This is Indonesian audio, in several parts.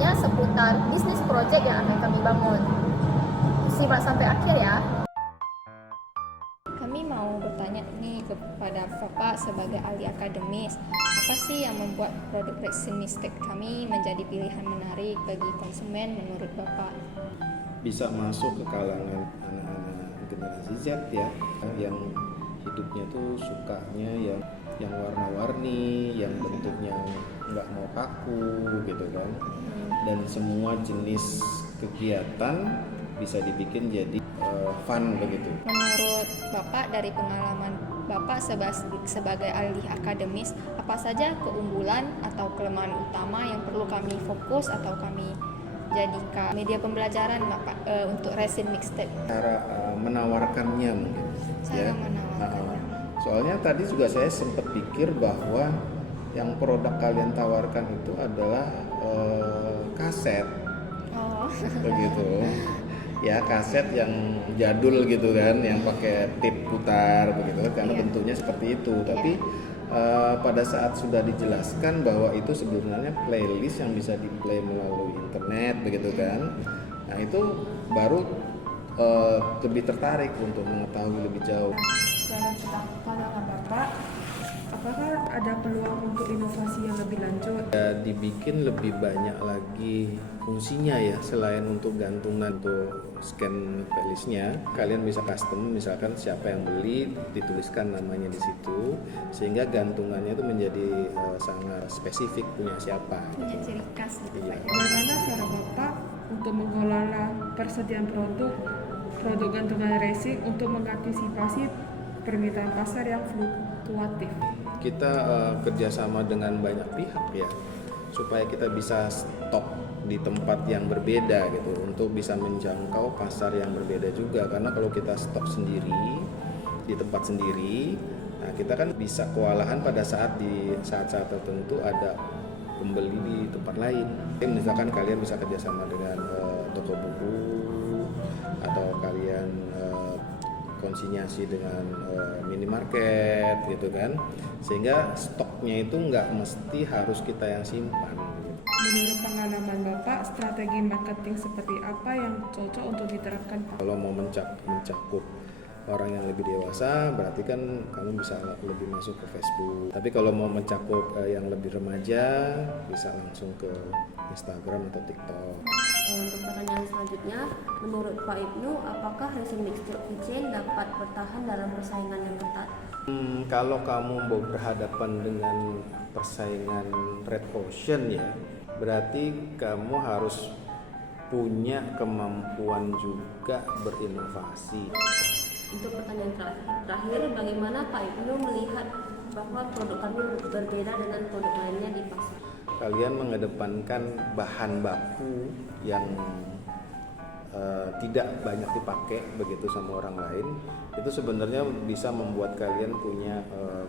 semuanya seputar bisnis project yang akan kami bangun. Simak sampai akhir ya. Kami mau bertanya nih kepada Bapak sebagai ahli akademis, apa sih yang membuat produk Resin Mistake kami menjadi pilihan menarik bagi konsumen menurut Bapak? Bisa masuk ke kalangan anak-anak generasi Z ya, yang hidupnya tuh sukanya yang warna-warni, yang bentuknya nggak mau kaku gitu kan, dan semua jenis kegiatan bisa dibikin jadi fun begitu. Menurut Bapak, dari pengalaman Bapak sebagai ahli akademis, apa saja keunggulan atau kelemahan utama yang perlu kami fokus atau kami jadikan media pembelajaran Bapak untuk Resin Mixtape? Cara menawarkannya mungkin. Cara menawarkannya. Soalnya tadi juga saya sempat pikir bahwa yang produk kalian tawarkan itu adalah kaset, begitu. Ya, kaset yang jadul gitu kan, yang pakai tip putar begitu kan, karena bentuknya seperti itu. Tapi pada saat sudah dijelaskan bahwa itu sebenarnya playlist yang bisa di-play melalui internet begitu kan, nah itu baru lebih tertarik untuk mengetahui lebih jauh. Dalam pandangan Bapak, apakah ada peluang untuk inovasi yang lebih lanjut? Ya, dibikin lebih banyak lagi fungsinya ya, selain untuk gantungan untuk scan playlistnya, kalian bisa custom, misalkan siapa yang beli dituliskan namanya di situ, sehingga gantungannya itu menjadi sangat spesifik punya siapa. Punya ciri khas gitu Pak. Bagaimana cara Bapak untuk mengelola persediaan produk gantungan resin untuk mengantisipasi permintaan pasar yang fluktuatif? Kita kerjasama dengan banyak pihak ya, supaya kita bisa stok di tempat yang berbeda gitu, untuk bisa menjangkau pasar yang berbeda juga. Karena kalau kita stok sendiri di tempat sendiri, nah kita kan bisa kewalahan pada saat di saat-saat tertentu ada pembeli di tempat lain. Misalkan kalian bisa kerjasama dengan toko buku, atau kalian konsinyasi dengan minimarket gitu kan, sehingga stoknya itu nggak mesti harus kita yang simpan. Menurut pengalaman Bapak, strategi marketing seperti apa yang cocok untuk diterapkan? Kalau mau mencakup orang yang lebih dewasa, berarti kan kamu bisa lebih masuk ke Facebook. Tapi kalau mau mencakup yang lebih remaja, bisa langsung ke Instagram atau TikTok. Untuk pertanyaan selanjutnya, menurut Pak Ibnu, apakah Resin Mixtape Kitchen dapat bertahan dalam persaingan yang ketat? Kalau kamu mau berhadapan dengan persaingan Red Ocean ya, berarti kamu harus punya kemampuan juga berinovasi. Untuk pertanyaan terakhir, bagaimana Pak Ibnu melihat bahwa produk kami berbeda dengan produk lainnya di pasar? Kalian mengedepankan bahan baku yang tidak banyak dipakai begitu sama orang lain, itu sebenarnya bisa membuat kalian punya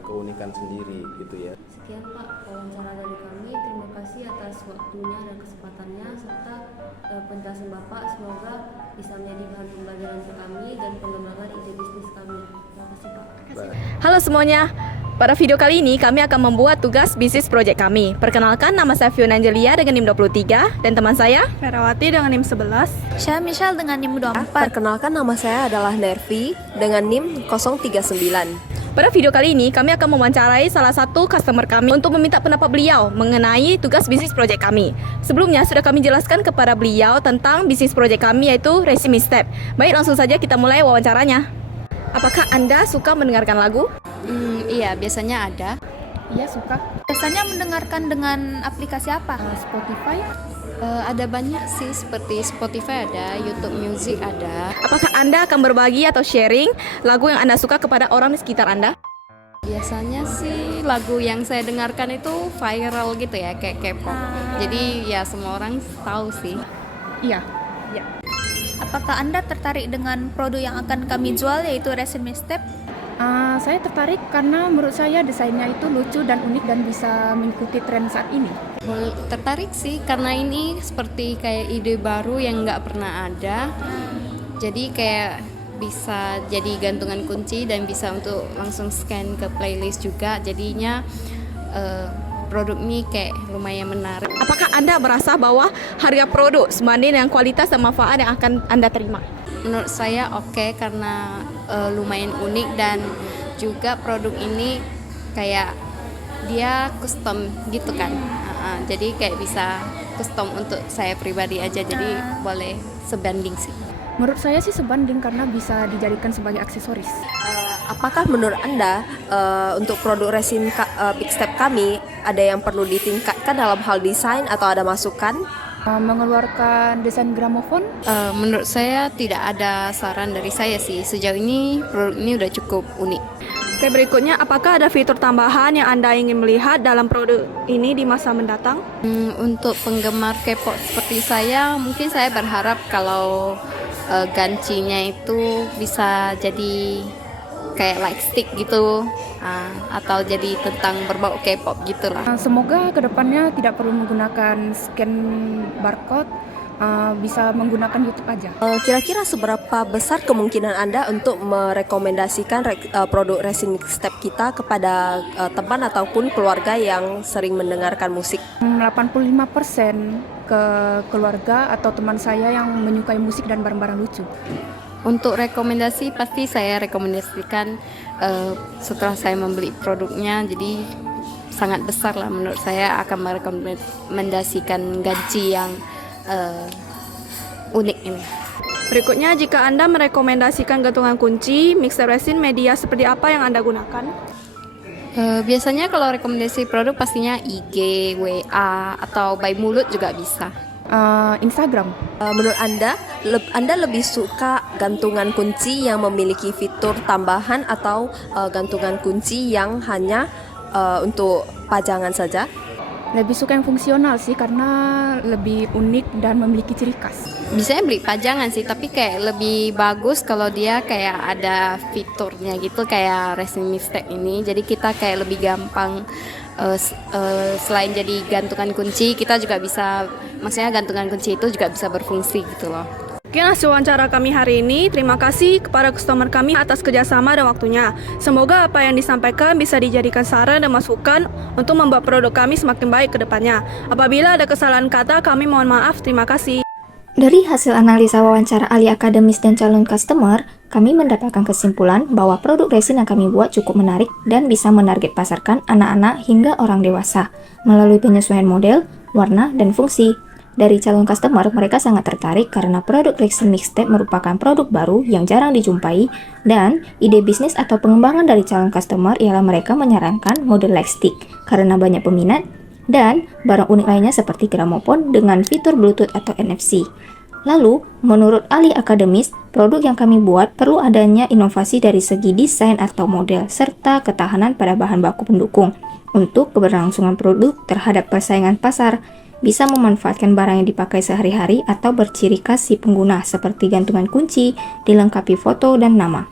keunikan sendiri gitu ya. Sekian Pak wawancara dari kami, terima kasih atas waktunya dan kesempatannya serta penjelasan Bapak, semoga bisa menjadi bahan pembelajaran untuk kami dan pengembangan ide bisnis kami. Terima kasih Pak. Halo semuanya, pada video kali ini kami akan membuat tugas bisnis project kami. Perkenalkan, nama saya Fiona Angelia dengan NIM 23 dan teman saya Ferawati dengan NIM 11. Saya Michelle dengan NIM 24. Perkenalkan, nama saya adalah Nervi dengan NIM 039. Pada video kali ini kami akan mewawancarai salah satu customer kami untuk meminta pendapat beliau mengenai tugas bisnis project kami. Sebelumnya sudah kami jelaskan kepada beliau tentang bisnis project kami, yaitu Resin Mixtape. Baik, langsung saja kita mulai wawancaranya. Apakah Anda suka mendengarkan lagu? Iya, biasanya ada. Iya, suka. Biasanya mendengarkan dengan aplikasi apa? Spotify. Ada banyak sih, seperti Spotify ada, YouTube Music ada. Apakah Anda akan berbagi atau sharing lagu yang Anda suka kepada orang di sekitar Anda? Biasanya sih lagu yang saya dengarkan itu viral gitu ya, kayak K-pop. Jadi ya semua orang tahu sih. Iya. Apakah Anda tertarik dengan produk yang akan kami jual, yaitu Resin Mixtape? Saya tertarik karena menurut saya desainnya itu lucu dan unik dan bisa mengikuti tren saat ini. Tertarik sih, karena ini seperti kayak ide baru yang nggak pernah ada. Jadi kayak bisa jadi gantungan kunci dan bisa untuk langsung scan ke playlist juga. Jadinya produk ini kayak lumayan menarik. Apakah Anda merasa bahwa harga produk sebanding dengan kualitas dan manfaat yang akan Anda terima? Menurut saya oke, karena lumayan unik dan juga produk ini kayak dia custom gitu kan. Jadi kayak bisa custom untuk saya pribadi aja, jadi boleh sebanding sih. Menurut saya sih sebanding karena bisa dijadikan sebagai aksesoris. Apakah menurut Anda untuk produk resin Quickstep kami ada yang perlu ditingkatkan dalam hal desain atau ada masukan? Mengeluarkan desain gramofon, Menurut saya tidak ada saran dari saya sih. Sejauh ini produk ini udah cukup unik. Oke, berikutnya, apakah ada fitur tambahan yang Anda ingin melihat dalam produk ini di masa mendatang? Untuk penggemar K-pop seperti saya, mungkin saya berharap kalau gancinya itu bisa jadi kayak light stick gitu, atau jadi tentang berbau K-pop gitulah. semoga kedepannya tidak perlu menggunakan scan barcode, bisa menggunakan YouTube aja. Kira-kira seberapa besar kemungkinan Anda untuk merekomendasikan produk resin Quickstep kita kepada teman ataupun keluarga yang sering mendengarkan musik? 85% ke keluarga atau teman saya yang menyukai musik dan barang-barang lucu. Untuk rekomendasi pasti saya rekomendasikan setelah saya membeli produknya, jadi sangat besar lah menurut saya akan merekomendasikan ganci yang unik ini. Berikutnya, jika Anda merekomendasikan gantungan kunci, mixer resin media seperti apa yang Anda gunakan? Biasanya kalau rekomendasi produk pastinya IG, WA, atau by mulut juga bisa. Instagram. Menurut Anda lebih suka gantungan kunci yang memiliki fitur tambahan atau gantungan kunci yang hanya untuk pajangan saja? Lebih suka yang fungsional sih karena lebih unik dan memiliki ciri khas. Biasanya beli pajangan sih, tapi kayak lebih bagus kalau dia kayak ada fiturnya gitu, kayak resin mistake ini. Jadi kita kayak lebih gampang, selain jadi gantungan kunci, kita juga bisa, maksudnya gantungan kunci itu juga bisa berfungsi gitu loh. Sekian hasil wawancara kami hari ini. Terima kasih kepada customer kami atas kerjasama dan waktunya. Semoga apa yang disampaikan bisa dijadikan saran dan masukan untuk membuat produk kami semakin baik ke depannya. Apabila ada kesalahan kata, kami mohon maaf. Terima kasih. Dari hasil analisa wawancara ahli akademis dan calon customer, kami mendapatkan kesimpulan bahwa produk resin yang kami buat cukup menarik dan bisa menarget pasarkan anak-anak hingga orang dewasa melalui penyesuaian model, warna, dan fungsi. Dari calon customer, mereka sangat tertarik karena produk resin mixtape merupakan produk baru yang jarang dijumpai, dan ide bisnis atau pengembangan dari calon customer ialah mereka menyarankan model light stick karena banyak peminat, dan barang unik lainnya seperti gramofon dengan fitur Bluetooth atau NFC. Lalu, menurut ahli akademis, produk yang kami buat perlu adanya inovasi dari segi desain atau model, serta ketahanan pada bahan baku pendukung untuk keberlangsungan produk terhadap persaingan pasar, bisa memanfaatkan barang yang dipakai sehari-hari atau berciri khas si pengguna seperti gantungan kunci, dilengkapi foto dan nama.